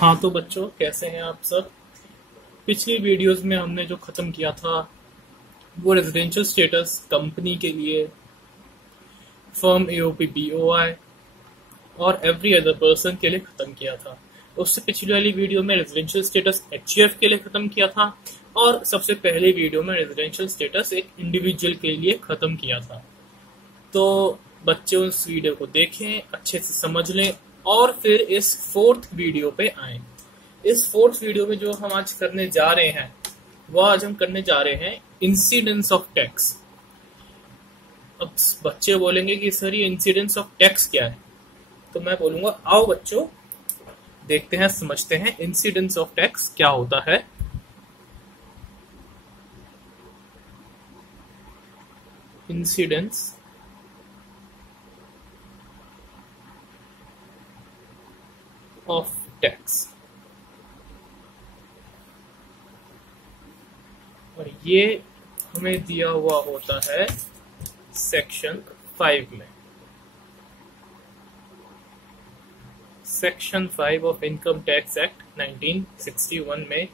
हाँ तो बच्चों, कैसे हैं आप सब। पिछली वीडियोस में हमने जो ख़त्म किया था वो रेजिडेंशियल स्टेटस कंपनी के लिए, फर्म एओपी बीओआई और एवरी अदर पर्सन के लिए ख़त्म किया था। उससे पिछली वाली वीडियो में रेजिडेंशियल स्टेटस एचईएफ के लिए ख़त्म किया था और सबसे पहले वीडियो में रेजिडेंशियल स्टेटस एक इंडिविजुअल के लिए ख़त्म किया था। तो बच्चे उस वीडियो को देखें, अच्छे से समझ लें और फिर इस फोर्थ वीडियो पे आए। इस फोर्थ वीडियो में जो हम आज करने जा रहे हैं वह आज हम करने जा रहे हैं इंसिडेंस ऑफ टैक्स। अब बच्चे बोलेंगे कि सर ये इंसिडेंस ऑफ टैक्स क्या है, तो मैं बोलूंगा आओ बच्चों देखते हैं, समझते हैं इंसिडेंस ऑफ टैक्स क्या होता है। इंसिडेंस ऑफ टैक्स, और ये हमें दिया हुआ होता है सेक्शन 5 में। Section 5 of income tax act 1961 में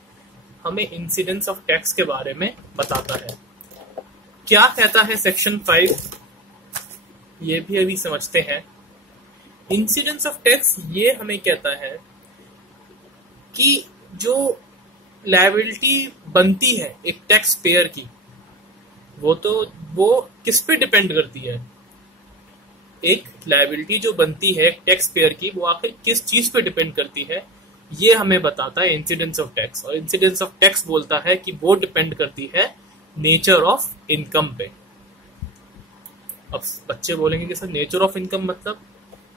हमें इंसिडेंस ऑफ टैक्स के बारे में बताता है। क्या कहता है सेक्शन 5, ये भी अभी समझते हैं। इंसिडेंस ऑफ टैक्स ये हमें कहता है कि जो लायबिलिटी बनती है एक टैक्स पेयर की, वो किस पे डिपेंड करती है। एक लायबिलिटी जो बनती है टैक्स पेयर की, वो आखिर किस चीज पे डिपेंड करती है, ये हमें बताता है इंसिडेंस ऑफ टैक्स। और इंसिडेंस ऑफ टैक्स बोलता है कि वो डिपेंड करती है नेचर ऑफ इनकम पे। अब बच्चे बोलेंगे कि सर नेचर ऑफ इनकम मतलब,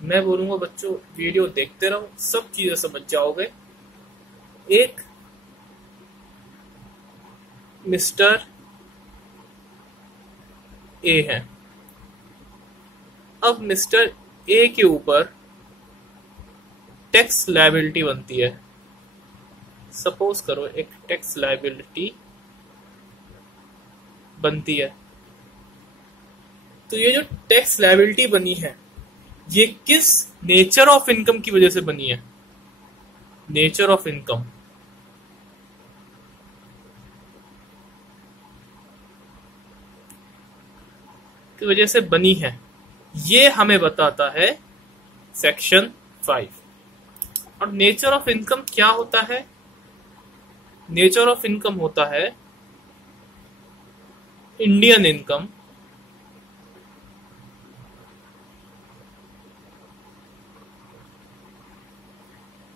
मैं बोलूंगा बच्चों वीडियो देखते रहो, सब चीजें समझ जाओगे। एक मिस्टर ए है, अब मिस्टर ए के ऊपर टैक्स लायबिलिटी बनती है। सपोज करो एक टैक्स लायबिलिटी बनती है, तो ये जो टैक्स लायबिलिटी बनी है ये किस नेचर ऑफ इनकम की वजह से बनी है। नेचर ऑफ इनकम की वजह से बनी है, ये हमें बताता है सेक्शन 5। और नेचर ऑफ इनकम क्या होता है। नेचर ऑफ इनकम होता है इंडियन इनकम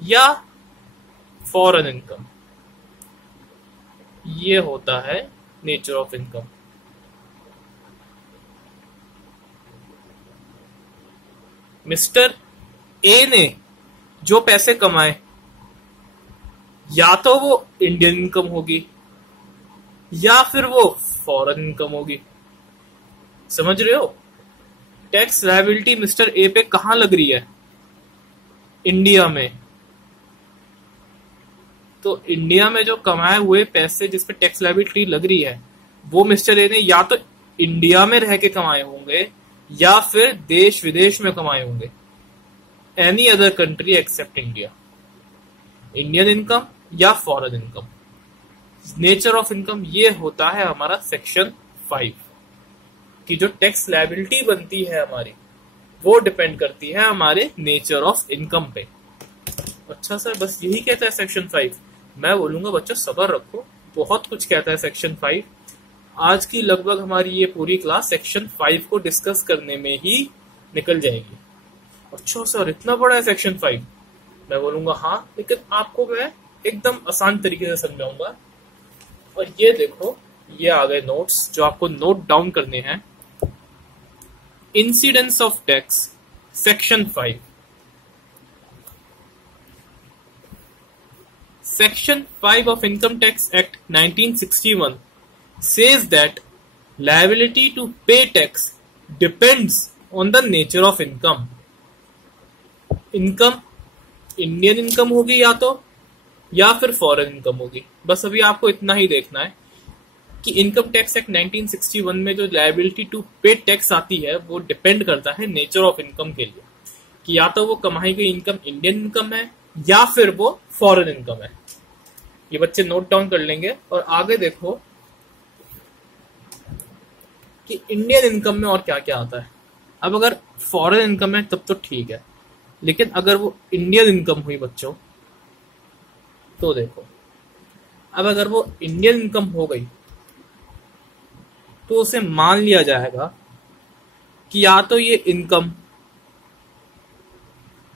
या फॉरेन इनकम, ये होता है nature of income. Mister A ने जो पैसे कमाए, या तो वो इंडियन इनकम होगी या फिर वो फॉरेन इनकम होगी। समझ रहे हो, टैक्स लायबिलिटी मिस्टर ए पे कहां लग रही है, इंडिया में। तो इंडिया में जो कमाए हुए पैसे जिस पे टैक्स लायबिलिटी लग रही है, वो मिस्टर ए ने या तो इंडिया में रह के कमाए होंगे या फिर देश विदेश में कमाए होंगे, any other country except India. Indian income या foreign income, nature of income ये होता है हमारा सेक्शन 5 की जो टैक्स लायबिलिटी बनती है हमारी, वो डिपेंड करती है हमारे नेचर ऑफ इनकम पे। अच्छा सर बस यही कहता है सेक्शन 5। मैं बोलूंगा बच्चों सब्र रखो, बहुत कुछ कहता है सेक्शन 5। आज की लगभग हमारी ये पूरी क्लास सेक्शन 5 को डिस्कस करने में ही निकल जाएगी। अच्छा सर इतना बड़ा है सेक्शन 5, मैं बोलूंगा हाँ, लेकिन आपको मैं एकदम आसान तरीके से समझाऊंगा। और ये देखो, ये आ गए नोट्स जो आपको नोट डाउन करने हैं। Incidence of tax section 5। Section 5 of Income Tax Act 1961 says that liability to pay tax depends on the nature of income. Income Indian income होगी या फिर फॉरेन इनकम होगी। बस अभी आपको इतना ही देखना है कि इनकम टैक्स एक्ट 1961 में जो लायबिलिटी टू पे टैक्स आती है वो डिपेंड करता है नेचर ऑफ इनकम के लिए, कि या तो वो कमाई गई इनकम इंडियन इनकम है या फिर वो फॉरेन इनकम है। ये बच्चे नोट डाउन कर लेंगे। और आगे देखो कि इंडियन इनकम में और क्या क्या आता है। अब अगर फॉरेन इनकम है तब तो ठीक है, लेकिन अगर वो इंडियन इनकम हुई बच्चों, तो देखो अब अगर वो इंडियन इनकम हो गई तो उसे मान लिया जाएगा कि या तो ये इनकम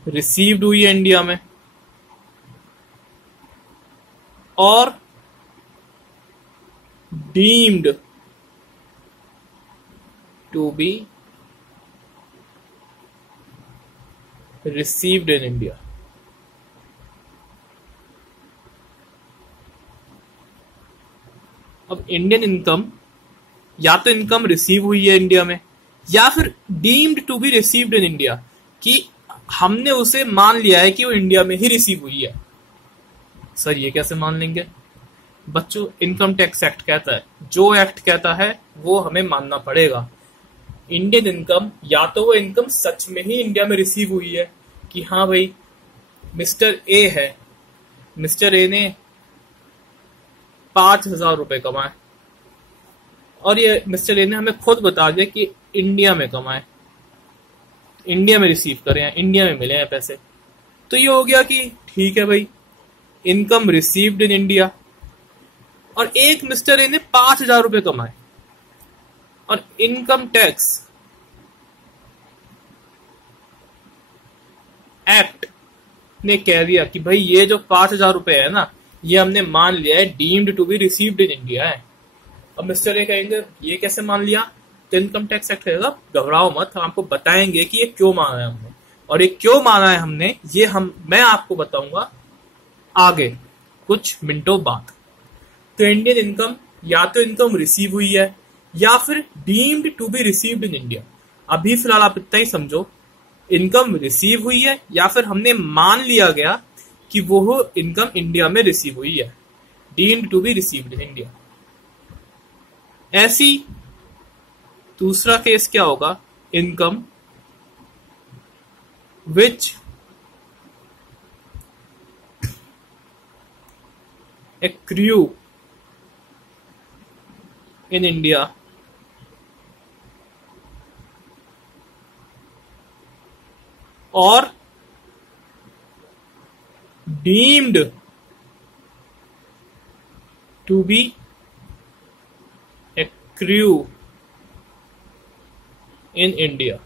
रिसीव्ड हुई है इंडिया में, और deemed to be received in India. अब इंडियन इनकम या तो इनकम रिसीव हुई है इंडिया में, या फिर deemed to be received in India, कि हमने उसे मान लिया है कि वो इंडिया में ही रिसीव हुई है। सर ये कैसे मान लेंगे? बच्चों इनकम टैक्स एक्ट कहता है, जो एक्ट कहता है वो हमें मानना पड़ेगा। इंडियन इनकम या तो वो इनकम सच में ही इंडिया में रिसीव हुई है कि हाँ भाई मिस्टर ए है, मिस्टर ए ने 5,000 रुपए कमाए और ये मिस्टर ए ने हमें खुद बता दिया कि इंडिया में कमाए, इंडिया में रिसीव करे हैं, इंडिया में मिले हैं पैसे। तो ये हो गया कि ठीक है भाई इनकम रिसीव्ड इन इंडिया। और एक मिस्टर ए ने 5,000 रुपए कमाए और इनकम टैक्स एक्ट ने कह दिया कि भाई ये जो 5,000 रुपए है ना, ये हमने मान लिया है deemed to be received in India है। अब मिस्टर ए कहेंगे ये कैसे मान लिया? तो इनकम टैक्स एक्ट कहेगा घबराओ मत, हम आपको बताएंगे कि ये क्यों माना है हमने, और ये क्यों माना है हमने ये मैं आपको बताऊंगा आगे कुछ मिनटों बाद। तो इंडियन इनकम या तो इनकम रिसीव हुई है या फिर deemed to be received in India. अभी फिलहाल आप इतना ही समझो, इनकम रिसीव हुई है या फिर हमने मान लिया गया कि वो इनकम इंडिया में रिसीव हुई है, deemed to be received in India. ऐसी दूसरा केस क्या होगा? Income which accrue in India or deemed to be accrue in India।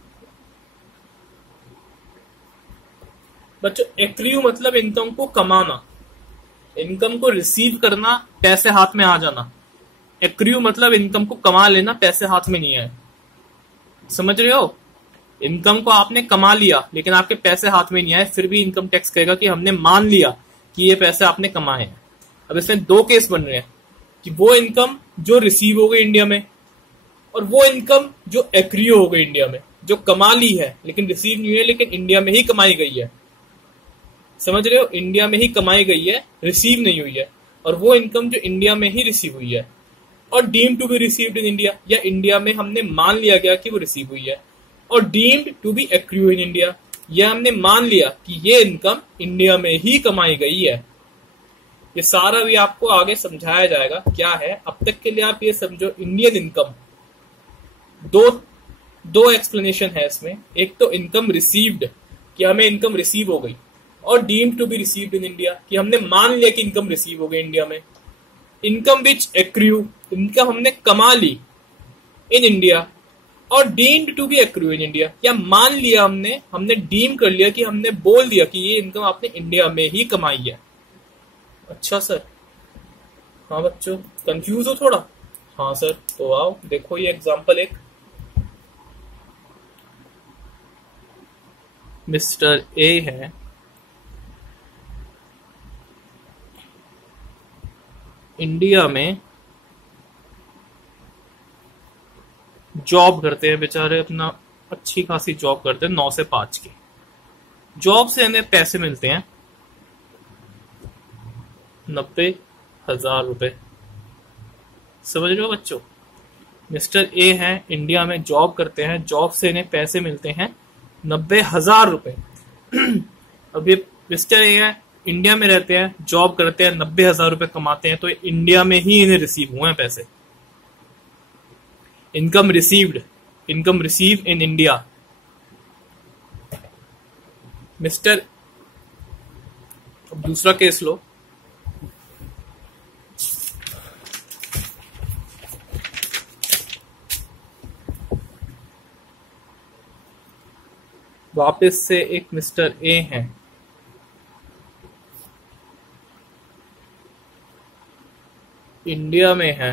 बच्चों एक्रियू मतलब इनकम को कमाना, इनकम को रिसीव करना, पैसे हाथ में आ जाना। एक्रियू मतलब इनकम को कमा लेना, पैसे हाथ में नहीं आए। समझ रहे हो? इनकम को आपने कमा लिया लेकिन आपके पैसे हाथ में नहीं आए, फिर भी इनकम टैक्स कहेगा कि हमने मान लिया कि ये पैसे आपने कमाए हैं। अब इसमें दो केस बन रहे हैं कि वो इनकम जो रिसीव हो गई इंडिया में और वो इनकम जो एक्रियू हो गई इंडिया में, जो कमा ली है लेकिन रिसीव नहीं है, लेकिन इंडिया में ही कमाई गई है। समझ रहे हो? इंडिया में ही कमाई गई है, रिसीव नहीं हुई है। और वो इनकम जो इंडिया में ही रिसीव हुई है और deemed to be received in India, या इंडिया में हमने मान लिया गया कि वो रिसीव हुई है, और deemed to be accrue in India, यह हमने मान लिया कि ये इनकम इंडिया में ही कमाई गई है। ये सारा भी आपको आगे समझाया जाएगा क्या है। अब तक के लिए आप ये समझो, इंडियन इनकम दो एक्सप्लेनेशन है इसमें। एक तो इनकम रिसीव्ड कि हमें इनकम रिसीव हो गई, और deemed to be received in India कि हमने मान लिया कि इनकम रिसीव हो गई इंडिया में। इनकम विच एक्रू, इनकम हमने कमा ली इन इंडिया, और deemed to be accrue in India, या मान लिया हमने डीम कर लिया कि हमने बोल दिया कि ये इनकम आपने इंडिया में ही कमाई है। अच्छा सर, हाँ बच्चों कंफ्यूज हो थोड़ा? हाँ सर, तो आओ देखो ये एग्जांपल एक। मिस्टर ए है, इंडिया में जॉब करते हैं बेचारे, अपना अच्छी खासी जॉब करते हैं 9 से 5 की। जॉब से इन्हें पैसे मिलते हैं 90,000 रुपए। समझ रहे हो बच्चों? मिस्टर ए हैं, इंडिया में जॉब करते हैं, जॉब से इन्हें पैसे मिलते हैं 90,000 रुपए। अब ये मिस्टर ए है, इंडिया में रहते हैं, जॉब करते हैं, 90,000 रुपए कमाते हैं, तो इंडिया में ही इन्हें रिसीव हुए हैं पैसे। Income received, income receive in India. Mister, अब दूसरा केस लो। वापस से एक मिस्टर ए हैं, इंडिया में है,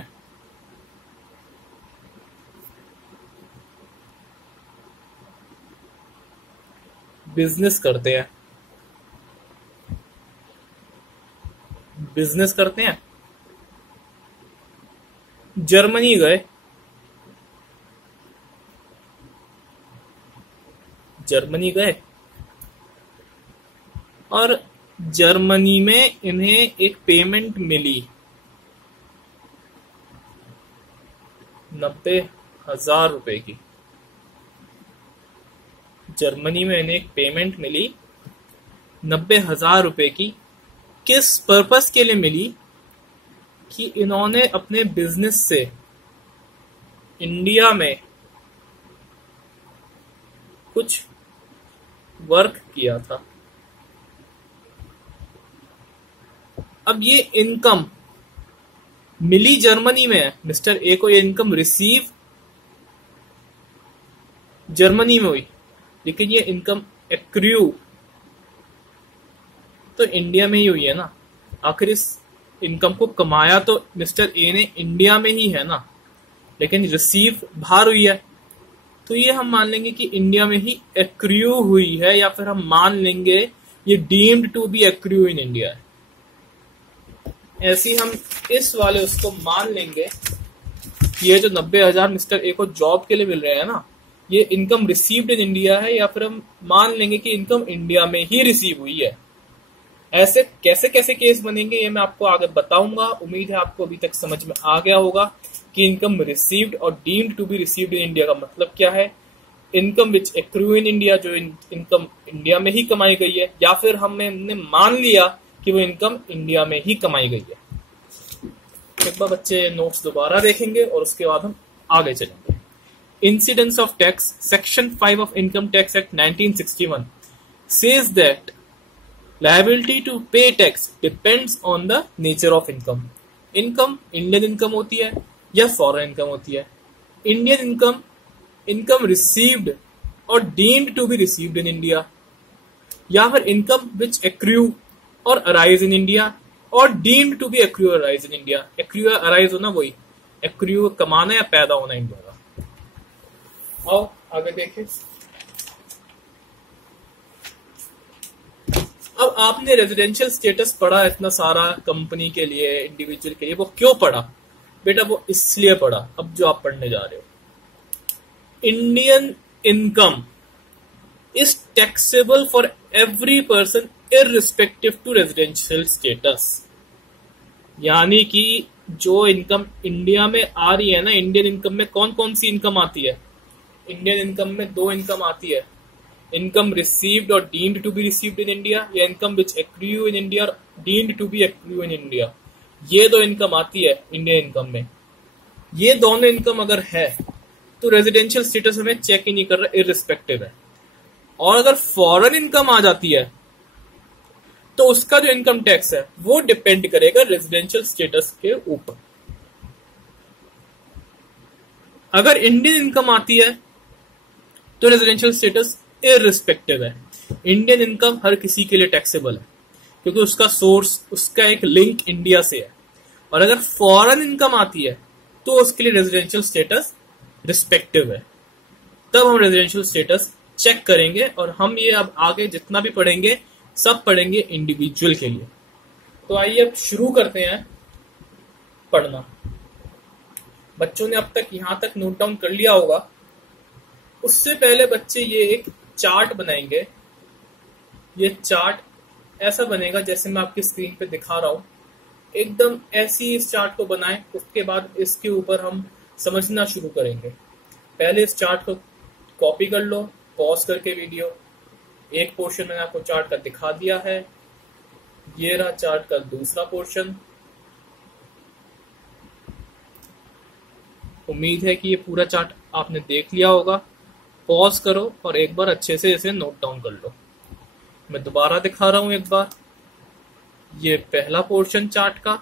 बिजनेस करते हैं, बिजनेस करते हैं, जर्मनी गए, जर्मनी गए और जर्मनी में इन्हें एक पेमेंट मिली 90,000 रुपए की। जर्मनी में इन्हें एक पेमेंट मिली 90,000 रुपए की। किस पर्पस के लिए मिली? कि इन्होंने अपने बिजनेस से इंडिया में कुछ वर्क किया था। अब ये इनकम मिली जर्मनी में है, मिस्टर ए को ये इनकम रिसीव जर्मनी में हुई, लेकिन ये इनकम एक्रू तो इंडिया में ही हुई है ना। आखिर इस इनकम को कमाया तो मिस्टर ए ने इंडिया में ही है ना, लेकिन रिसीव बाहर हुई है, तो ये हम मान लेंगे कि इंडिया में ही एक्रू हुई है, या फिर हम मान लेंगे ये deemed to be accrue in India है। ऐसे हम इस वाले उसको मान लेंगे कि ये जो 90,000 मिस्टर ए को जॉब के लिए मिल रहे हैं ना, ये इनकम रिसीव्ड इन इंडिया है, या फिर हम मान लेंगे कि इनकम इंडिया में ही रिसीव हुई है। ऐसे कैसे कैसे केस बनेंगे ये मैं आपको आगे बताऊंगा। उम्मीद है आपको अभी तक समझ में आ गया होगा कि इनकम रिसीव्ड और deemed to be received in India का मतलब क्या है। Income which accrue in India, जो इनकम इंडिया में ही कमाई गई है, या फिर हमने मान लिया कि वो इनकम इंडिया में ही कमाई गई है। एक बार बच्चे नोट्स दोबारा देखेंगे और उसके बाद हम आगे चलेंगे। Incidence of tax, section 5 of income tax act 1961 says that liability to pay tax depends on the nature of income. Income Indian income होती है या फॉरेन इनकम होती है। इंडियन इनकम, इनकम रिसीव्ड और deemed to be received in India, या फिर income which accrue और arise in India और deemed to be accrue arise in India. Accrue arise होना वही, एक्रू कमाना या पैदा होना इंडिया का। आओ आगे देखें। अब आपने रेजिडेंशियल स्टेटस पढ़ा इतना सारा कंपनी के लिए, इंडिविजुअल के लिए, वो क्यों पढ़ा बेटा? वो इसलिए पढ़ा अब जो आप पढ़ने जा रहे हो। Indian income is taxable for every person irrespective to residential status. यानी कि जो इनकम इंडिया में आ रही है ना, इंडियन इनकम में कौन कौन सी इनकम आती है? इंडियन इनकम में दो इनकम आती है, इनकम रिसीव्ड और deemed to be received in India, या income which accrue in India और deemed to be accrue in India. ये दो इनकम आती है इंडियन इनकम में। ये दोनों इनकम अगर है तो रेजिडेंशियल स्टेटस हमें चेक ही नहीं कर रहा, इररिस्पेक्टिव है। और अगर फॉरेन इनकम आ जाती है तो उसका जो इनकम टैक्स है वो डिपेंड करेगा रेजिडेंशियल स्टेटस के ऊपर। अगर इंडियन इनकम आती है तो रेजिडेंशियल स्टेटस इररिस्पेक्टिव है। इंडियन इनकम हर किसी के लिए टैक्सेबल है क्योंकि उसका सोर्स, उसका एक लिंक इंडिया से है। और अगर फॉरेन इनकम आती है तो उसके लिए रेजिडेंशियल स्टेटस रिस्पेक्टिव है। तब हम रेजिडेंशियल स्टेटस चेक करेंगे, और हम ये अब आगे जितना भी पढ़ेंगे सब पढ़ेंगे इंडिविजुअल के लिए। तो आइए अब शुरू करते हैं पढ़ना। बच्चों ने अब तक यहां तक नोट डाउन कर लिया होगा। उससे पहले बच्चे ये एक चार्ट बनाएंगे। ये चार्ट ऐसा बनेगा जैसे मैं आपकी स्क्रीन पे दिखा रहा हूं, एकदम ऐसी इस चार्ट को बनाएं। उसके बाद इसके ऊपर हम समझना शुरू करेंगे। पहले इस चार्ट को कॉपी कर लो, पॉज करके वीडियो, एक पोर्शन मैंने आपको चार्ट का दिखा दिया है। ये रहा चार्ट का दूसरा पोर्शन। उम्मीद है कि ये पूरा चार्ट आपने देख लिया होगा। पॉज करो और एक बार अच्छे से इसे नोट डाउन कर लो। मैं दोबारा दिखा रहा हूं एक बार। ये पहला पोर्शन चार्ट का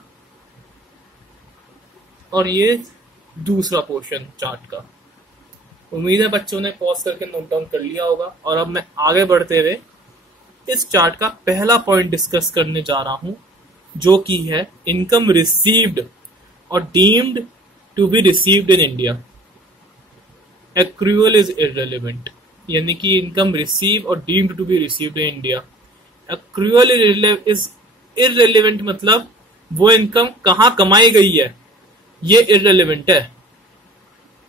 और ये दूसरा पोर्शन चार्ट का। उम्मीद है बच्चों ने पॉज करके नोट डाउन कर लिया होगा। और अब मैं आगे बढ़ते हुए इस चार्ट का पहला पॉइंट डिस्कस करने जा रहा हूं, जो कि है इनकम रिसीव्ड और deemed to be received in India. Accrual is irrelevant, यानी कि इनकम रिसीव और deemed to be received in India. Accrual is irrelevant मतलब वो इनकम कहां कमाई गई है, ये इररेलेवेंट है।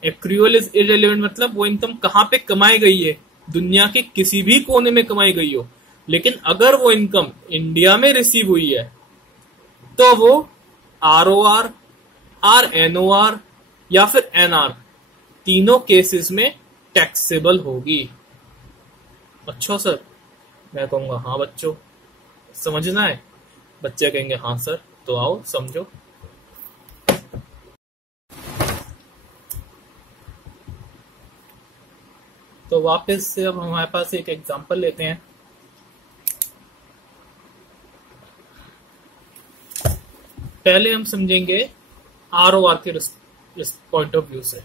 एक्रूअल इज इररेलेवेंट मतलब वो इनकम कहां पे कमाई गई है, दुनिया के किसी भी कोने में कमाई गई हो, लेकिन अगर वो इनकम इंडिया में रिसीव हुई है तो वो ROR, RNOR या फिर NR, तीनों केसेस में टैक्सेबल होगी। अच्छा सर, मैं कहूंगा हाँ बच्चों, समझना है। बच्चे कहेंगे हाँ सर, तो आओ समझो। तो वापस से अब हमारे पास एक एग्जांपल लेते हैं। पहले हम समझेंगे ROR के पॉइंट ऑफ व्यू से।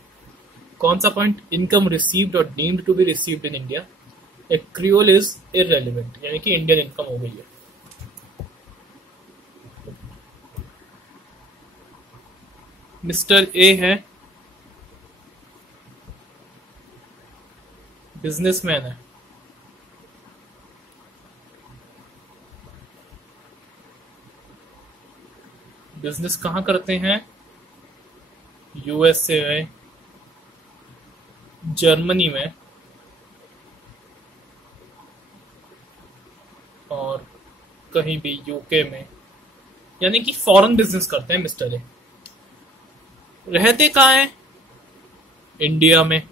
कौन सा पॉइंट? इनकम रिसीव्ड और deemed to be received in India. Accrual is irrelevant, यानी कि इंडियन इनकम हो गई है। मिस्टर ए है, बिजनेसमैन है, बिजनेस कहां करते हैं? USA में, जर्मनी में और कहीं भी UK में, यानी कि फॉरेन बिजनेस करते हैं मिस्टर ए। रहते कहाँ हैं? इंडिया में।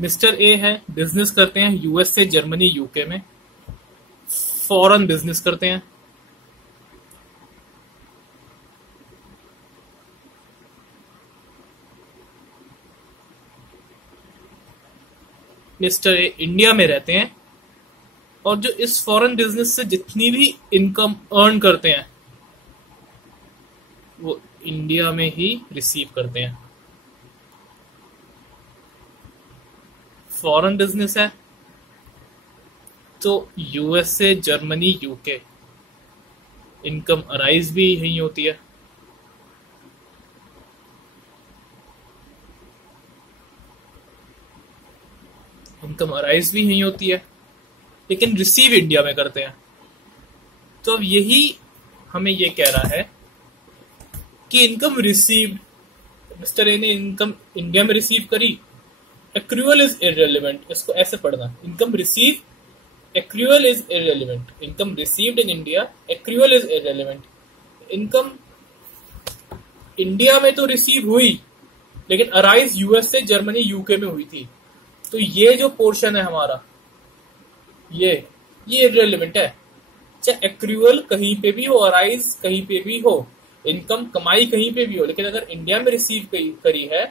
मिस्टर ए है, बिजनेस करते हैं USA, जर्मनी, UK में, फॉरेन बिजनेस करते हैं। मिस्टर ए इंडिया में रहते हैं और जो इस फॉरेन बिजनेस से जितनी भी इनकम अर्न करते हैं वो इंडिया में ही रिसीव करते हैं। फॉरेन बिजनेस है तो USA, Germany, UK, income arise भी यहीं होती है। इनकम अराइज भी यहीं होती है, लेकिन रिसीव इंडिया में करते हैं। तो अब यही हमें ये कह रहा है कि इनकम रिसीव्ड, मिस्टर ए ने इनकम इंडिया में रिसीव करी। एक्रूअल इज इररेलेवेंट, इसको ऐसे पढ़ना, income receive, accrual is irrelevant. Income received in India, accrual is irrelevant. Income India में तो रिसीव हुई, लेकिन अराइज USA, जर्मनी, UK में हुई थी। तो ये जो पोर्शन है हमारा, ये इररेलेवेंट है। चाहे एक्रूअल कहीं पे भी हो, अराइज कहीं पे भी हो, इनकम कमाई कहीं पे भी हो, लेकिन अगर इंडिया में रिसीव करी है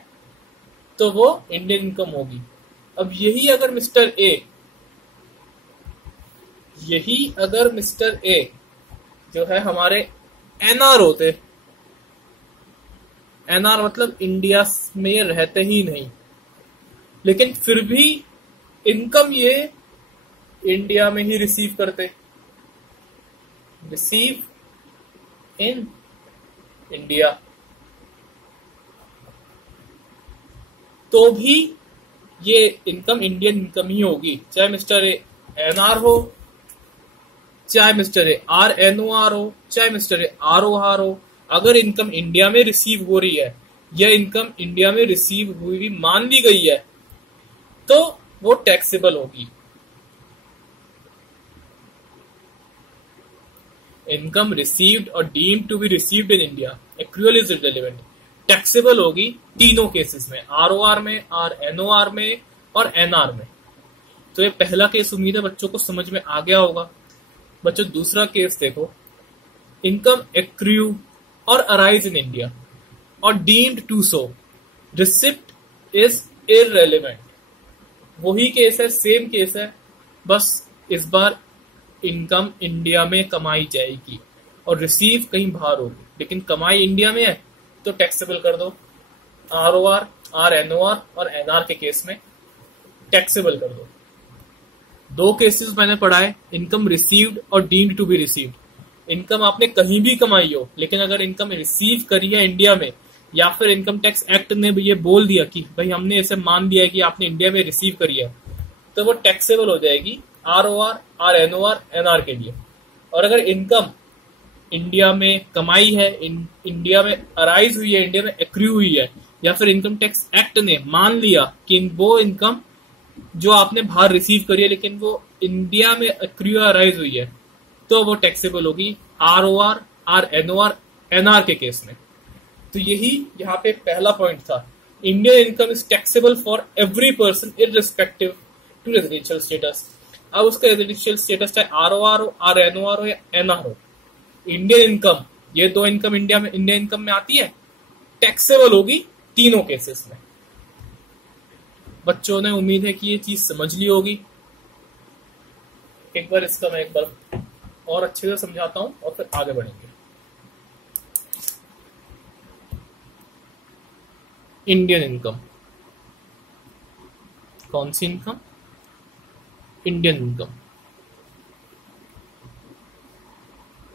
तो वो इंडियन इनकम होगी। अब यही अगर मिस्टर ए जो है हमारे NR होते, NR मतलब इंडिया में रहते ही नहीं, लेकिन फिर भी इनकम ये इंडिया में ही रिसीव करते, रिसीव इन इंडिया, तो भी ये इनकम इंडियन इनकम ही होगी। चाहे मिस्टर ए NR हो, चाहे मिस्टर ए RNOR हो, चाहे मिस्टर ए ROR हो, अगर इनकम इंडिया में रिसीव हो रही है या इनकम इंडिया में रिसीव हुई मान ली गई है तो वो टैक्सेबल होगी। इनकम रिसीव्ड और deemed to be received in India, accrual is irrelevant, taxable होगी तीनों केसेस में, ROR में, RNOR में और NR में। तो ये पहला केस उम्मीद है बच्चों को समझ में आ गया होगा। बच्चों दूसरा केस देखो, इनकम एक्रू और अराइज इन इंडिया और deemed to so, receipt is irrelevant. वही केस है, सेम केस है, बस इस बार इनकम इंडिया में कमाई जाएगी और रिसीव कहीं बाहर होगी, लेकिन कमाई इंडिया में है तो टैक्सेबल कर दो। आरओआर, आरएनओआर और एनआर के केस में टैक्सेबल कर दो। दो केसेस मैंने पढ़ाए, इनकम रिसीव्ड और deemed to be received. Income आपने कहीं भी कमाई हो, लेकिन अगर इनकम रिसीव करी है इंडिया में, या फिर इनकम टैक्स एक्ट ने ये बोल दिया कि भाई हमने इसे मान लिया है कि आपने इंडिया में रिसीव करी है, तो वो टैक्सेबल हो जाएगी आरओआर, आरएनओआर, एनआर के लिए। और अगर इनकम इंडिया में कमाई है, इंडिया में अराइज हुई है, इंडिया में एक्रू हुई है, या फिर इनकम टैक्स एक्ट ने मान लिया कि वो इनकम जो आपने बाहर रिसीव करी है लेकिन वो इंडिया में एक्रू अराइज हुई है, तो वो टैक्सेबल होगी आरओआर, आरएनओआर, एनआर के केस में। तो यही यहाँ पे पहला पॉइंट था, Indian income is taxable for every person irrespective to residential status. अब उसका रेजिडेंशियल स्टेटस चाहे आरओआर हो, आरएनओआर हो या एनआर हो, इंडियन इनकम, ये दो इनकम इंडियन इनकम में आती है, टैक्सेबल होगी तीनों केसेस में। बच्चों ने उम्मीद है कि ये चीज समझ ली होगी। एक बार इसका मैं एक बार और अच्छे से समझाता हूं और फिर आगे बढ़ेंगे। इंडियन इनकम, कौन सी इनकम? इंडियन इनकम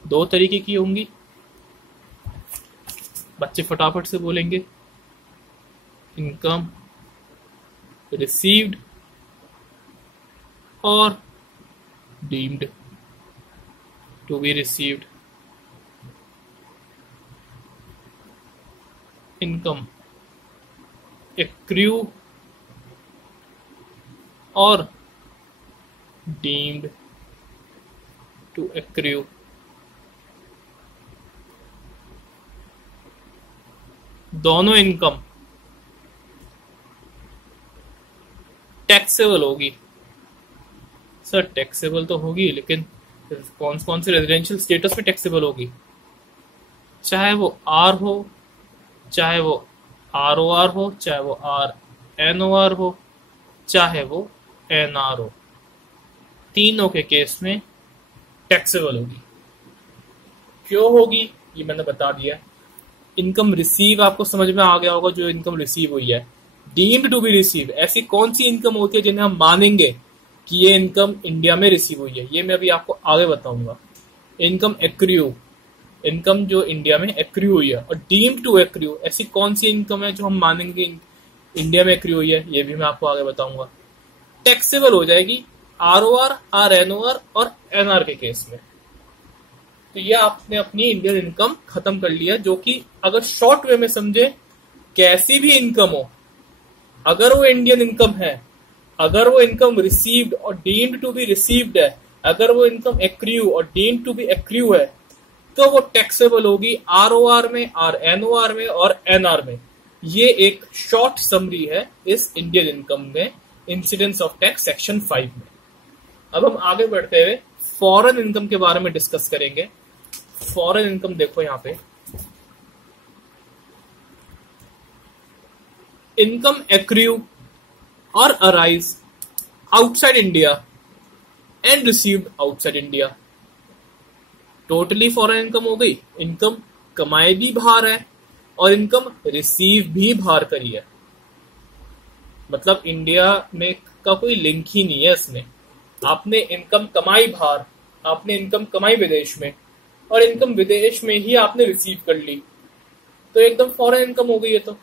दो तरीके की होंगी, बच्चे फटाफट से बोलेंगे। इनकम रिसीव्ड और deemed to be received. Income accrue और डीम्ड टू एक्रू। दोनों इनकम टैक्सेबल होगी। सर टैक्सेबल तो होगी, लेकिन कौन से रेजिडेंशियल स्टेटस में टैक्सेबल होगी? चाहे वो आर हो, चाहे वो आरओआर हो, चाहे वो आरएनओआर हो, चाहे वो एनआर हो, तीनों के केस में टैक्सेबल होगी। क्यों होगी ये मैंने बता दिया। इनकम रिसीव आपको समझ में आ गया होगा, जो इनकम रिसीव हुई है। डीम्ड टू बी रिसीव, ऐसी कौन सी इनकम होती है जिन्हें हम मानेंगे कि ये इनकम इंडिया में रिसीव हुई है, ये मैं अभी आपको आगे बताऊंगा। इनकम एक्रू, इनकम जो इंडिया में एक्रू हुई है। और डीम्ड टू एक्रू, ऐसी कौन सी इनकम है जो हम मानेंगे इंडिया में एक्रू हुई है, ये भी मैं आपको आगे बताऊंगा। टैक्सेबल हो जाएगी आरओआर, आरएनओआर और एनआर के केस में। तो ये आपने अपनी इंडियन इनकम खत्म कर लिया, जो कि अगर शॉर्ट वे में समझे, कैसी भी इनकम हो, अगर वो इंडियन इनकम है, अगर वो इनकम रिसीव्ड और डीम्ड टू बी रिसीव्ड है, अगर वो इनकम एक्रू और डीम्ड टू बी एक्रू है, तो वो टैक्सेबल होगी आरओआर में, आरएनओआर में और एनआर में। ये एक शॉर्ट समरी है इस इंडियन इनकम में, इंसिडेंस ऑफ टैक्स सेक्शन 5 में। अब हम आगे बढ़ते हुए फॉरेन इनकम के बारे में डिस्कस करेंगे। फॉरेन इनकम देखो यहां पे, इनकम एक्रू और arise outside India and received outside India. Totally foreign income हो गई। इनकम कमाई भी बाहर है और इनकम रिसीव भी बाहर करी है, मतलब इंडिया में का कोई लिंक ही नहीं है इसमें। आपने इनकम कमाई बाहर, आपने इनकम कमाई विदेश में, और इनकम विदेश में ही आपने रिसीव कर ली, तो एकदम फॉरेन इनकम हो गई है। तो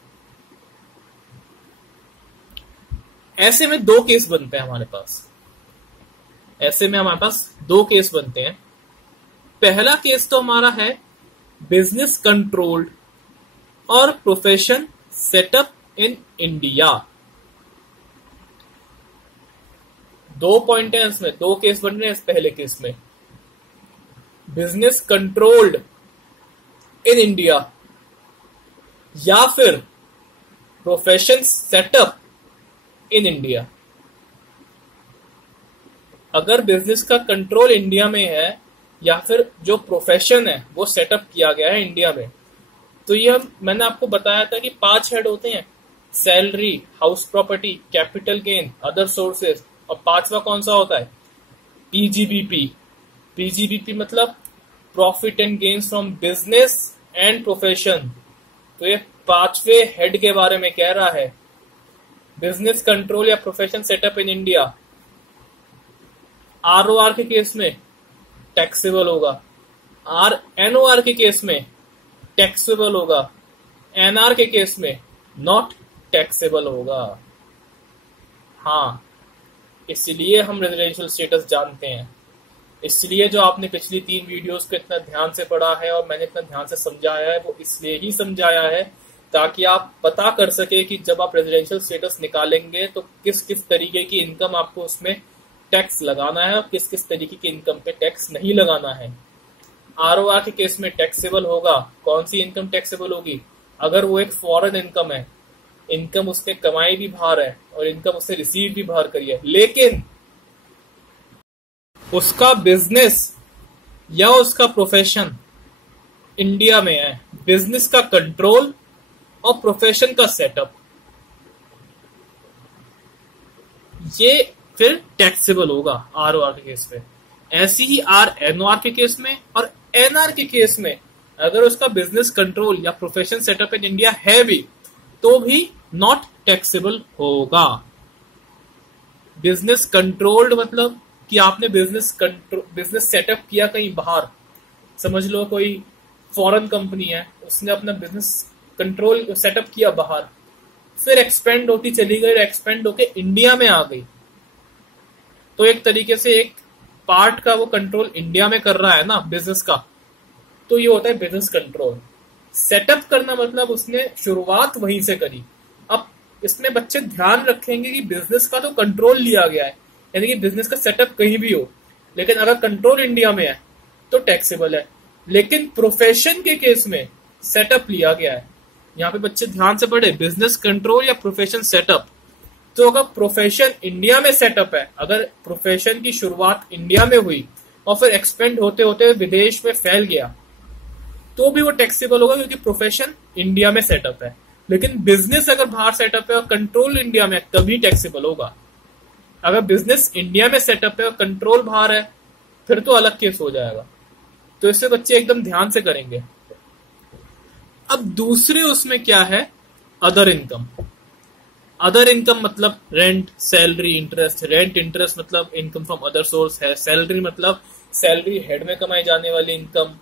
ऐसे में दो केस बनते हैं हमारे पास, ऐसे में हमारे पास दो केस बनते हैं। पहला केस तो हमारा है बिजनेस कंट्रोल्ड और प्रोफेशन सेटअप इन इंडिया। दो पॉइंट है इसमें, दो केस बन रहे हैं इस पहले केस में। बिजनेस कंट्रोल्ड इन इंडिया या फिर प्रोफेशन सेटअप इन इंडिया। अगर बिजनेस का कंट्रोल इंडिया में है या फिर जो प्रोफेशन है वो सेटअप किया गया है इंडिया में, तो ये मैंने आपको बताया था कि 5 हेड होते हैं, salary, house property, capital gain, other sources, और 5वां कौन सा होता है? पीजीबीपी। पीजीबीपी मतलब profit and gains from business and profession. तो ये 5वें हेड के बारे में कह रहा है। बिजनेस कंट्रोल या profession setup in India, ROR के केस में टैक्सेबल होगा, एनओआर के केस में टैक्सेबल होगा, एनआर के केस में नॉट टैक्सेबल होगा। हाँ, इसलिए हम रेजिडेंशियल स्टेटस जानते हैं। इसलिए जो आपने पिछली 3 वीडियोस को इतना ध्यान से पढ़ा है और मैंने इतना ध्यान से समझाया है, वो इसलिए ही समझाया है ताकि आप पता कर सके कि जब आप रेजिडेंशियल स्टेटस निकालेंगे तो किस किस तरीके की इनकम आपको उसमें टैक्स लगाना है और किस किस तरीके की इनकम पे टैक्स नहीं लगाना है। आरओआर के केस में टैक्सेबल होगा। कौन सी इनकम टैक्सेबल होगी? अगर वो एक फॉरेन इनकम है, इनकम उसने कमाई भी बाहर है और इनकम उसने रिसीव भी बाहर करी है, लेकिन उसका बिजनेस या उसका प्रोफेशन इंडिया में है, बिजनेस का कंट्रोल और प्रोफेशन का सेटअप, ये फिर टैक्सेबल होगा आरओआर के केस में। ऐसी ही एनओआर के केस में और एनआर के केस में अगर उसका बिजनेस कंट्रोल या प्रोफेशन सेटअप इन इंडिया है भी तो भी नॉट टैक्सेबल होगा। बिजनेस कंट्रोल्ड मतलब कि आपने बिजनेस सेटअप किया कहीं बाहर, समझ लो कोई फॉरेन कंपनी है, उसने अपना बिजनेस कंट्रोल सेटअप किया बाहर, फिर एक्सपेंड होती चली गई, एक्सपेंड होके इंडिया में आ गई, तो एक तरीके से एक पार्ट का वो कंट्रोल इंडिया में कर रहा है ना बिजनेस का, तो ये होता है बिजनेस कंट्रोल। सेटअप करना मतलब उसने शुरुआत वहीं से करी। अब इसमें बच्चे ध्यान रखेंगे कि बिजनेस का तो कंट्रोल लिया गया है, यानी कि बिजनेस का सेटअप कहीं भी हो, लेकिन अगर कंट्रोल इंडिया में है तो टैक्सेबल है। लेकिन प्रोफेशन के केस में सेटअप लिया गया है। यहाँ पे बच्चे ध्यान से पढ़े, बिजनेस कंट्रोल या प्रोफेशन सेटअप। तो अगर प्रोफेशन इंडिया में सेटअप है, अगर प्रोफेशन की शुरुआत इंडिया में हुई और फिर एक्सपेंड होते होते विदेश में फैल गया, तो भी वो टैक्सेबल होगा क्योंकि प्रोफेशन इंडिया में सेटअप है। लेकिन बिजनेस अगर बाहर सेटअप है और कंट्रोल इंडिया में, तभी टैक्सेबल होगा। अगर बिजनेस इंडिया में सेटअप है और कंट्रोल बाहर है, फिर तो अलग केस हो जाएगा। तो इससे बच्चे एकदम ध्यान से करेंगे। अब दूसरे उसमें क्या है? Other income. अदर इनकम मतलब rent, salary, interest. Rent, interest मतलब इनकम फ्रॉम अदर सोर्स है। सैलरी मतलब सैलरी हेड में कमाई जाने वाली इनकम,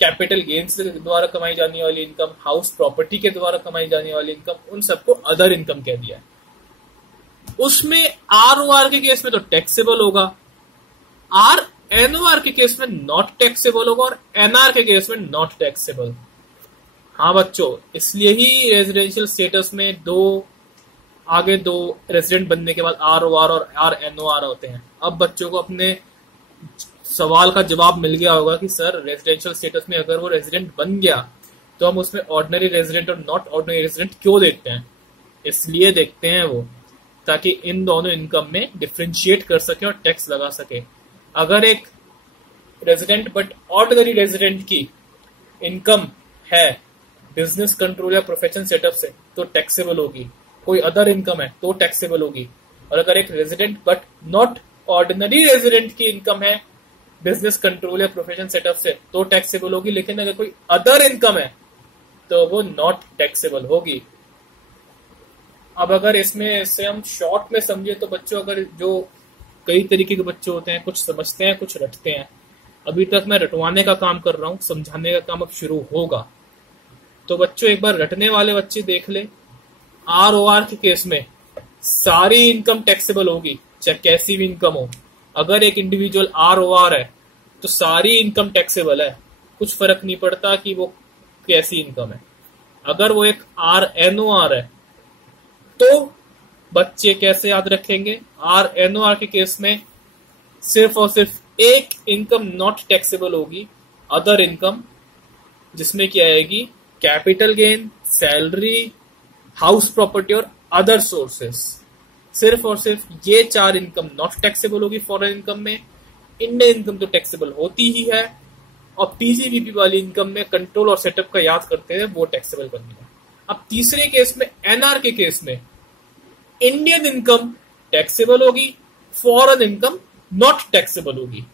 कैपिटल गेन्स के द्वारा कमाई जाने वाली इनकम, हाउस प्रॉपर्टी के द्वारा कमाई जाने वाली इनकम, उन सबको अदर इनकम कह दिया है। उसमें आरओआर के केस में तो टैक्सेबल होगा, एनओआर के केस में नॉट टैक्सेबल होगा और एनआर के केस में नॉट टैक्सेबल। हाँ बच्चों, इसलिए ही रेजिडेंशियल स्टेटस में आगे दो रेजिडेंट बनने के बाद आरओआर और एनओआर होते हैं। अब बच्चों को अपने सवाल का जवाब मिल गया होगा कि सर रेजिडेंशियल स्टेटस में अगर वो रेजिडेंट बन गया तो हम उसमें ऑर्डिनरी रेजिडेंट और नॉट ऑर्डिनरी रेजिडेंट क्यों देखते हैं? इसलिए देखते हैं वो, ताकि इन दोनों इनकम में डिफरेंशिएट कर सके और टैक्स लगा सके। अगर एक रेजिडेंट बट ऑर्डिनरी रेजिडेंट की इनकम है बिजनेस कंट्रोल या प्रोफेशन सेटअप से, तो टैक्सेबल होगी। कोई अदर इनकम है तो टैक्सेबल होगी। और अगर एक resident but not ordinary resident की इनकम है बिजनेस कंट्रोल या प्रोफेशन सेटअप से, तो टैक्सेबल होगी। लेकिन अगर कोई अदर इनकम है तो वो नॉट टैक्सेबल होगी। अब अगर इससे हम शॉर्ट में समझे तो बच्चों, अगर जो कई तरीके के बच्चे होते हैं, कुछ समझते हैं कुछ रटते हैं। अभी तक मैं रटवाने का काम कर रहा हूं, समझाने का काम अब शुरू होगा। तो बच्चों एक बार रटने वाले बच्चे देख ले, आरओआर के केस में सारी इनकम टैक्सेबल होगी, चाहे कैसी भी इनकम हो। अगर एक इंडिविजुअल आरओआर है तो सारी इनकम टैक्सेबल है, कुछ फर्क नहीं पड़ता कि वो कैसी इनकम है। अगर वो एक एनओआर है तो बच्चे कैसे याद रखेंगे? एनओआर के केस में सिर्फ और सिर्फ एक इनकम नॉट टैक्सेबल होगी, अदर इनकम, जिसमें क्या आएगी? Capital gain, salary, house property और अदर सोर्सेस। सिर्फ और सिर्फ ये 4 इनकम नॉट टैक्सेबल होगी फॉरेन इनकम में। इंडियन इनकम तो टैक्सेबल होती ही है, और टीसीबीपी वाली इनकम में कंट्रोल और सेटअप का याद करते हैं, वो टैक्सेबल करनी है। अब तीसरे केस में, एनआर के केस में, इंडियन इनकम टैक्सेबल होगी, फॉरेन इनकम नॉट टैक्सेबल होगी।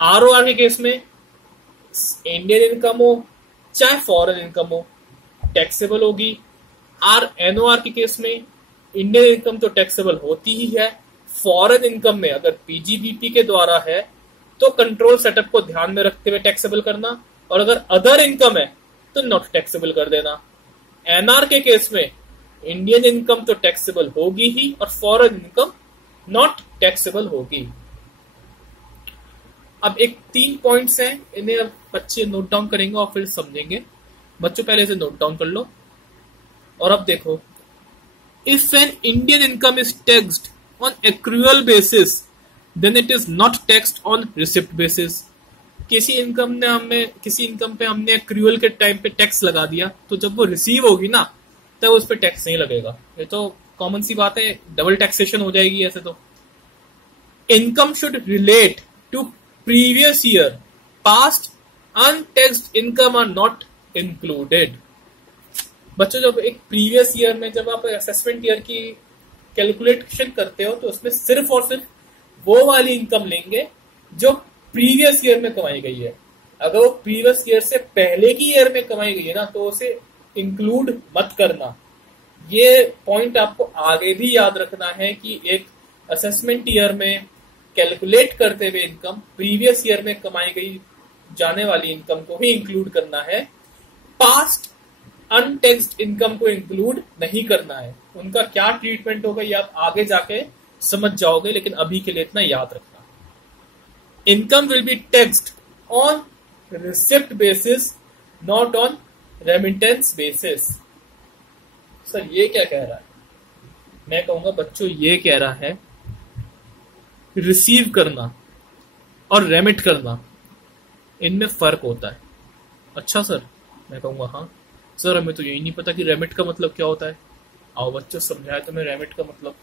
आरओआर के केस में इंडियन इनकम हो चाहे फॉरेन इनकम हो टैक्सेबल होगी। एनओआर के केस में इंडियन इनकम तो टैक्सेबल होती ही है, फॉरेन इनकम में अगर पीजीबीपी के द्वारा है तो कंट्रोल सेटअप को ध्यान में रखते हुए टैक्सेबल करना, और अगर अदर इनकम है तो नॉट टैक्सेबल कर देना। एनआर के केस में इंडियन इनकम तो टैक्सेबल होगी ही और फॉरेन इनकम नॉट टैक्सेबल होगी। अब एक 3 पॉइंट्स हैं, इन्हें अब बच्चे नोट डाउन करेंगे और फिर समझेंगे। बच्चों पहले से नोट डाउन कर लो। और अब देखो, if an Indian income is taxed on accrual basis then it is not taxed on receipt basis. किसी इनकम पे हमने एक्रूअल के टाइम पे टैक्स लगा दिया, तो जब वो रिसीव होगी ना तब उस पर टैक्स नहीं लगेगा। ये तो कॉमन सी बात है, डबल टैक्सेशन हो जाएगी ऐसे तो। Income should relate to previous year, past untaxed income are not included. बच्चों जब एक प्रीवियस ईयर में जब आप असेसमेंट ईयर की कैलकुलेशन करते हो तो उसमें सिर्फ और सिर्फ वो वाली इनकम लेंगे जो प्रीवियस ईयर में कमाई गई है। अगर वो प्रीवियस ईयर से पहले की ईयर में कमाई गई है ना तो उसे इंक्लूड मत करना। ये पॉइंट आपको आगे भी याद रखना है कि एक असेसमेंट ईयर में कैलकुलेट करते हुए इनकम प्रीवियस ईयर में कमाई गई जाने वाली इनकम को ही इंक्लूड करना है, पास्ट अनटैक्स्ड इनकम को इंक्लूड नहीं करना है। उनका क्या ट्रीटमेंट होगा ये आप आगे जाके समझ जाओगे, लेकिन अभी के लिए इतना याद रखना। Income will be taxed on receipt basis not on remittance basis. Sir ये क्या कह रहा है? मैं कहूंगा बच्चों ये कह रहा है रिसीव करना और रेमिट करना, इनमें फर्क होता है। अच्छा सर, मैं कहूंगा हाँ सर, हमें तो यही नहीं पता कि रेमिट का मतलब क्या होता है। आओ बच्चों समझाए तुम्हें रेमिट का मतलब।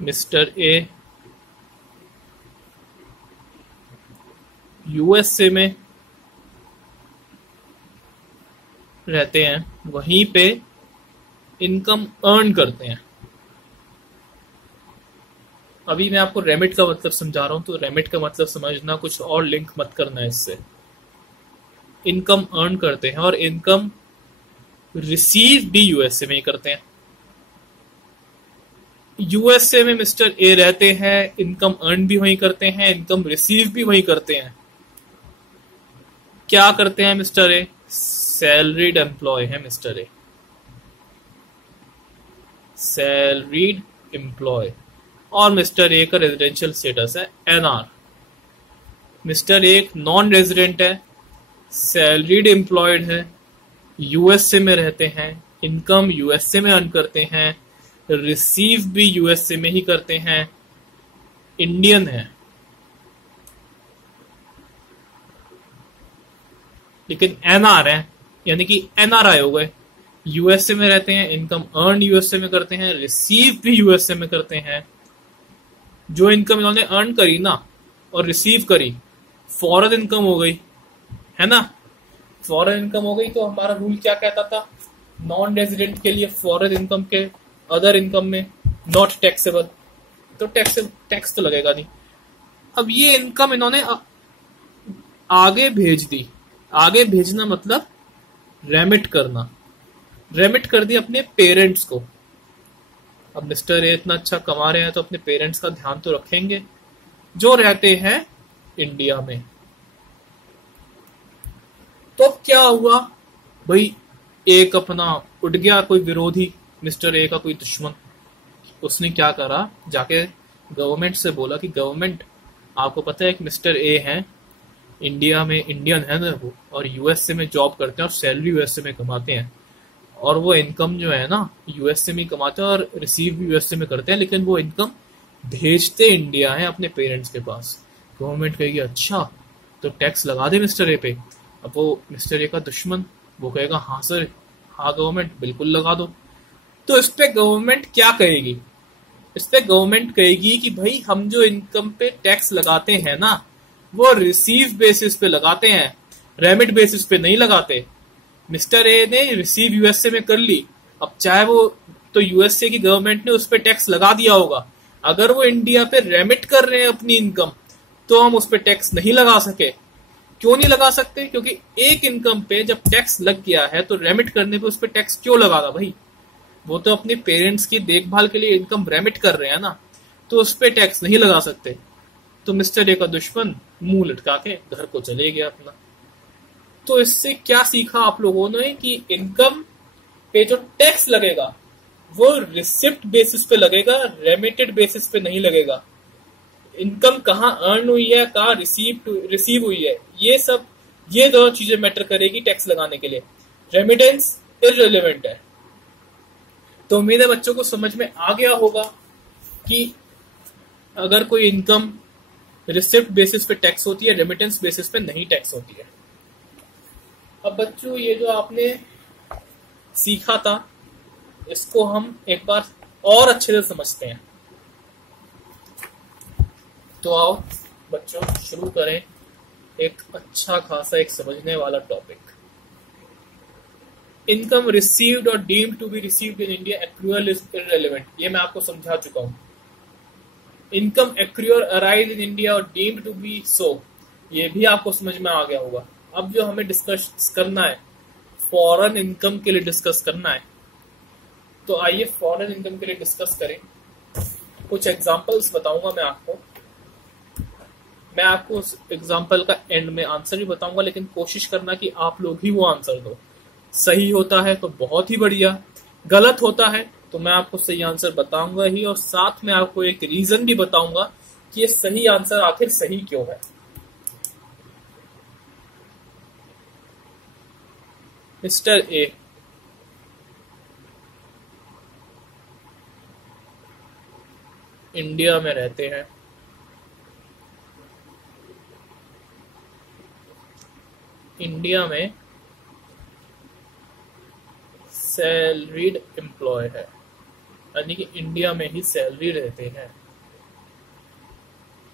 मिस्टर ए यूएसए में रहते हैं, वहीं पे इनकम अर्न करते हैं। अभी मैं आपको रेमिट का मतलब समझा रहा हूं, तो रेमिट का मतलब समझना, कुछ और लिंक मत करना इससे। इनकम अर्न करते हैं और इनकम रिसीव भी यूएसए में ही करते हैं। यूएसए में मिस्टर ए रहते हैं, इनकम अर्न भी वहीं करते हैं, इनकम रिसीव भी वहीं करते हैं। क्या करते हैं मिस्टर ए? सैलरीड एम्प्लॉय है मिस्टर ए, सैलरीड एम्प्लॉय। और मिस्टर ए का रेजिडेंशियल स्टेटस है एनआर। मिस्टर ए एक नॉन रेजिडेंट है, सैलरीड एम्प्लॉयड है, यूएसए में रहते हैं, इनकम यूएसए में अर्न करते हैं, रिसीव भी यूएसए में ही करते हैं, इंडियन है। लेकिन एनआर है, यानी कि एनआरआई हो गए, यूएसए में रहते हैं, इनकम अर्न यूएसए में करते हैं, रिसीव भी यूएसए में करते हैं। जो इनकम इन्होंने अर्न करी ना और रिसीव करी, फॉरेन इनकम हो गई, है ना। फॉरेन इनकम हो गई तो हमारा रूल क्या कहता था? नॉन रेजिडेंट के लिए फॉरेन इनकम के अदर इनकम में नॉट टैक्सेबल, तो टैक्स तो लगेगा नहीं। अब ये इनकम इन्होंने आगे भेज दी। आगे भेजना मतलब रेमिट करना, रेमिट कर दी अपने पेरेंट्स को। अब मिस्टर ए इतना अच्छा कमा रहे हैं तो अपने पेरेंट्स का ध्यान तो रखेंगे जो रहते हैं इंडिया में। तो क्या हुआ भाई, एक अपना उठ गया कोई विरोधी, मिस्टर ए का कोई दुश्मन। उसने क्या करा, जाके गवर्नमेंट से बोला कि गवर्नमेंट, आपको पता है कि मिस्टर ए हैं, इंडिया में इंडियन है ना वो, और यूएसए में जॉब करते हैं और सैलरी यूएसए में कमाते हैं, और वो इनकम जो है ना यूएसए में कमाते हैं और रिसीव भी यूएसए में करते हैं, लेकिन वो इनकम भेजते इंडिया है अपने पेरेंट्स के पास। गवर्नमेंट कहेगी अच्छा तो टैक्स लगा दे मिस्टर ए पे। अब वो मिस्टर ए का दुश्मन, वो कहेगा हाँ सर, हाँ गवर्नमेंट बिल्कुल लगा दो। तो इस पे गवर्नमेंट क्या कहेगी? इस पे गवर्नमेंट कहेगी कि भाई हम जो इनकम पे टैक्स लगाते हैं ना, वो रिसीव बेसिस पे लगाते हैं, रेमिट बेसिस पे नहीं लगाते। मिस्टर ए ने रिसीव यूएसए में कर ली, अब चाहे वो, तो यूएसए की गवर्नमेंट ने उस पे टैक्स लगा दिया होगा। अगर वो इंडिया पे रेमिट कर रहे हैं अपनी इनकम, तो हम उस पे टैक्स नहीं लगा सके। क्यों नहीं लगा सकते? क्योंकि एक इनकम पे जब टैक्स लग गया है तो रेमिट करने पे उस पे टैक्स क्यों लगाना भाई? वो तो अपने पेरेंट्स की देखभाल के लिए इनकम रेमिट कर रहे हैं ना, तो उस पे टैक्स नहीं लगा सकते। तो मिस्टर ए का दुश्मन मुंह लटका के घर को चले गया अपना। तो इससे क्या सीखा आप लोगों ने कि इनकम पे जो टैक्स लगेगा वो रिसिप्ट बेसिस पे लगेगा, रेमिटेड बेसिस पे नहीं लगेगा। इनकम कहाँ अर्न हुई है, कहाँ रिसीव हुई है, ये दोनों चीजें मैटर करेगी टैक्स लगाने के लिए। रेमिटेंस इररिलेवेंट है। तो उम्मीद है बच्चों को समझ में आ गया होगा कि अगर कोई इनकम रिसिप्ट बेसिस पे टैक्स होती है, रेमिटेंस बेसिस पे नहीं टैक्स होती है। अब बच्चों ये जो आपने सीखा था, इसको हम एक बार और अच्छे से समझते हैं। तो आओ बच्चों शुरू करें एक अच्छा खासा एक समझने वाला टॉपिक। इनकम रिसीव्ड और deemed to be received in India, accrual is irrelevant. ये मैं आपको समझा चुका हूं। Income accrual arise in India और डीम्ड टू बी सो, ये भी आपको समझ में आ गया होगा। अब जो हमें डिस्कस करना है, फॉरेन इनकम के लिए डिस्कस करना है। तो आइए फॉरेन इनकम के लिए डिस्कस करें। कुछ एग्जांपल्स बताऊंगा मैं आपको। मैं आपको उस एग्जांपल का एंड में आंसर भी बताऊंगा, लेकिन कोशिश करना कि आप लोग ही वो आंसर दो। सही होता है तो बहुत ही बढ़िया, गलत होता है तो मैं आपको सही आंसर बताऊंगा ही, और साथ में आपको एक रीजन भी बताऊंगा कि ये सही आंसर आखिर सही क्यों है। मिस्टर ए इंडिया में रहते हैं। इंडिया में सैलरीड एम्प्लॉय है, यानी कि इंडिया में ही सैलरी रहते हैं।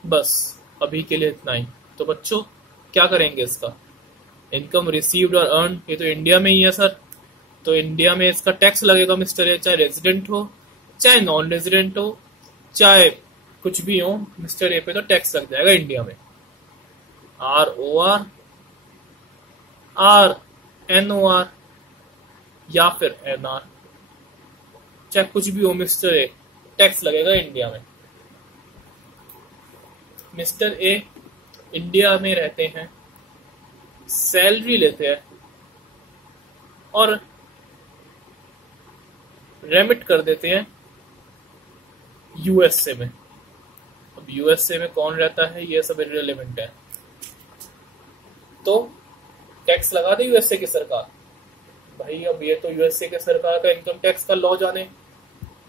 बस अभी के लिए इतना ही। तो बच्चों क्या करेंगे इसका? इनकम रिसीव्ड और अर्न, ये तो इंडिया में ही है सर, तो इंडिया में इसका टैक्स लगेगा मिस्टर ए, चाहे रेजिडेंट हो चाहे नॉन रेजिडेंट हो चाहे कुछ भी हो, मिस्टर ए पे तो टैक्स लग जाएगा इंडिया में। ROR, RNOR या फिर NR, चाहे कुछ भी हो मिस्टर ए, टैक्स लगेगा इंडिया में। मिस्टर ए इंडिया में रहते हैं, सैलरी लेते हैं और रेमिट कर देते हैं यूएसए में। अब यूएसए में कौन रहता है ये सब इररिलेवेंट है। तो टैक्स लगा दे यूएसए की सरकार। भाई अब ये तो यूएसए के सरकार का इनकम टैक्स का लॉ जाने,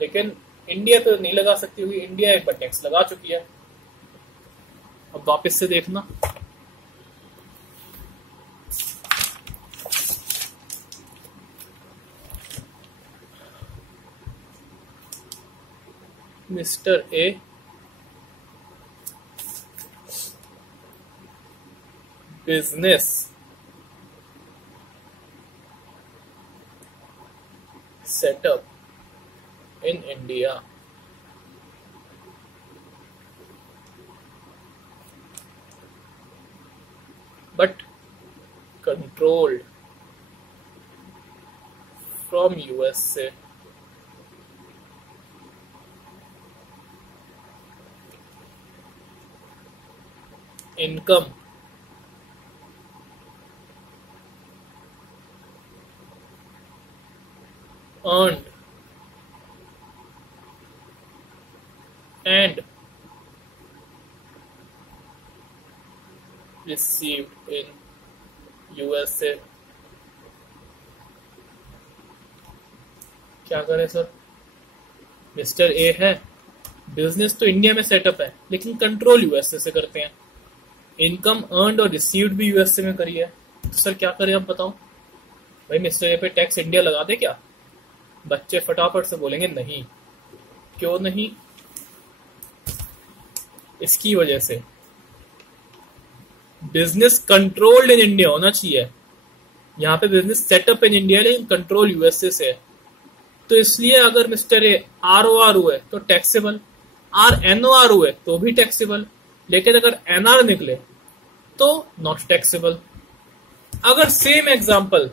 लेकिन इंडिया तो नहीं लगा सकती हुई, इंडिया एक बार टैक्स लगा चुकी है। अब वापस से देखना, mister A business setup in India, but controlled from USA. Income earned and received in USA. क्या करें सर? मिस्टर ए है, बिजनेस तो इंडिया में सेटअप है लेकिन कंट्रोल यूएसए से करते हैं। इनकम अर्नड और रिसीव्ड भी यूएसए में करी है। तो सर क्या करें अब बताओ? भाई मिस्टर ए पे टैक्स इंडिया लगा दे क्या? बच्चे फटाफट से बोलेंगे नहीं। क्यों नहीं? इसकी वजह से बिजनेस कंट्रोल्ड इन इंडिया होना चाहिए। यहाँ पे बिजनेस सेटअप इन इंडिया लेकिन कंट्रोल यूएसए से है। तो इसलिए अगर मिस्टर ए आरओआर हुए तो टैक्सेबल, आरएनओआर हुए तो भी टैक्सेबल, लेकिन अगर एनआर निकले तो नॉट टैक्सेबल। अगर सेम एग्जांपल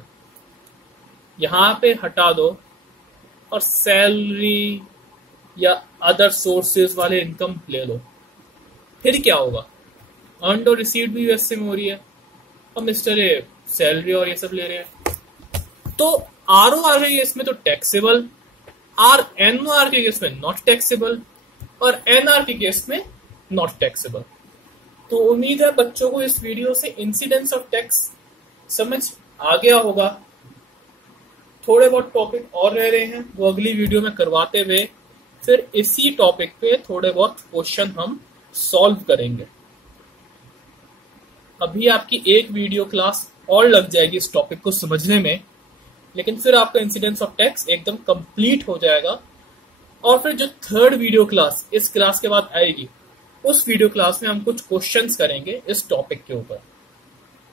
यहां पे हटा दो और सैलरी या अदर सोर्सेज वाले इनकम ले लो, फिर क्या होगा? अर्नड और रिसीव्ड भी यूएसए में हो रही है और मिस्टर ए सैलरी और ये सब ले रहे हैं। तो आरओआर के केस में तो टैक्सेबल, आरएनओआर के केस में नॉट टैक्सेबल और एनआर के केस में नॉट टैक्सेबल। तो उम्मीद है बच्चों को इस वीडियो से इंसिडेंस ऑफ टैक्स समझ आ गया होगा। थोड़े बहुत टॉपिक और रह रहे हैं, वो अगली वीडियो में करवाते हुए फिर इसी टॉपिक पे थोड़े बहुत क्वेश्चन हम सॉल्व करेंगे। अभी आपकी एक वीडियो क्लास और लग जाएगी इस टॉपिक को समझने में, लेकिन फिर आपका इंसिडेंस ऑफ टैक्स एकदम कंप्लीट हो जाएगा। और फिर जो थर्ड वीडियो क्लास इस क्लास के बाद आएगी, उस वीडियो क्लास में हम कुछ क्वेश्चंस करेंगे इस टॉपिक के ऊपर।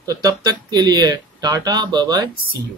तो तब तक के लिए tata, bye bye, see you.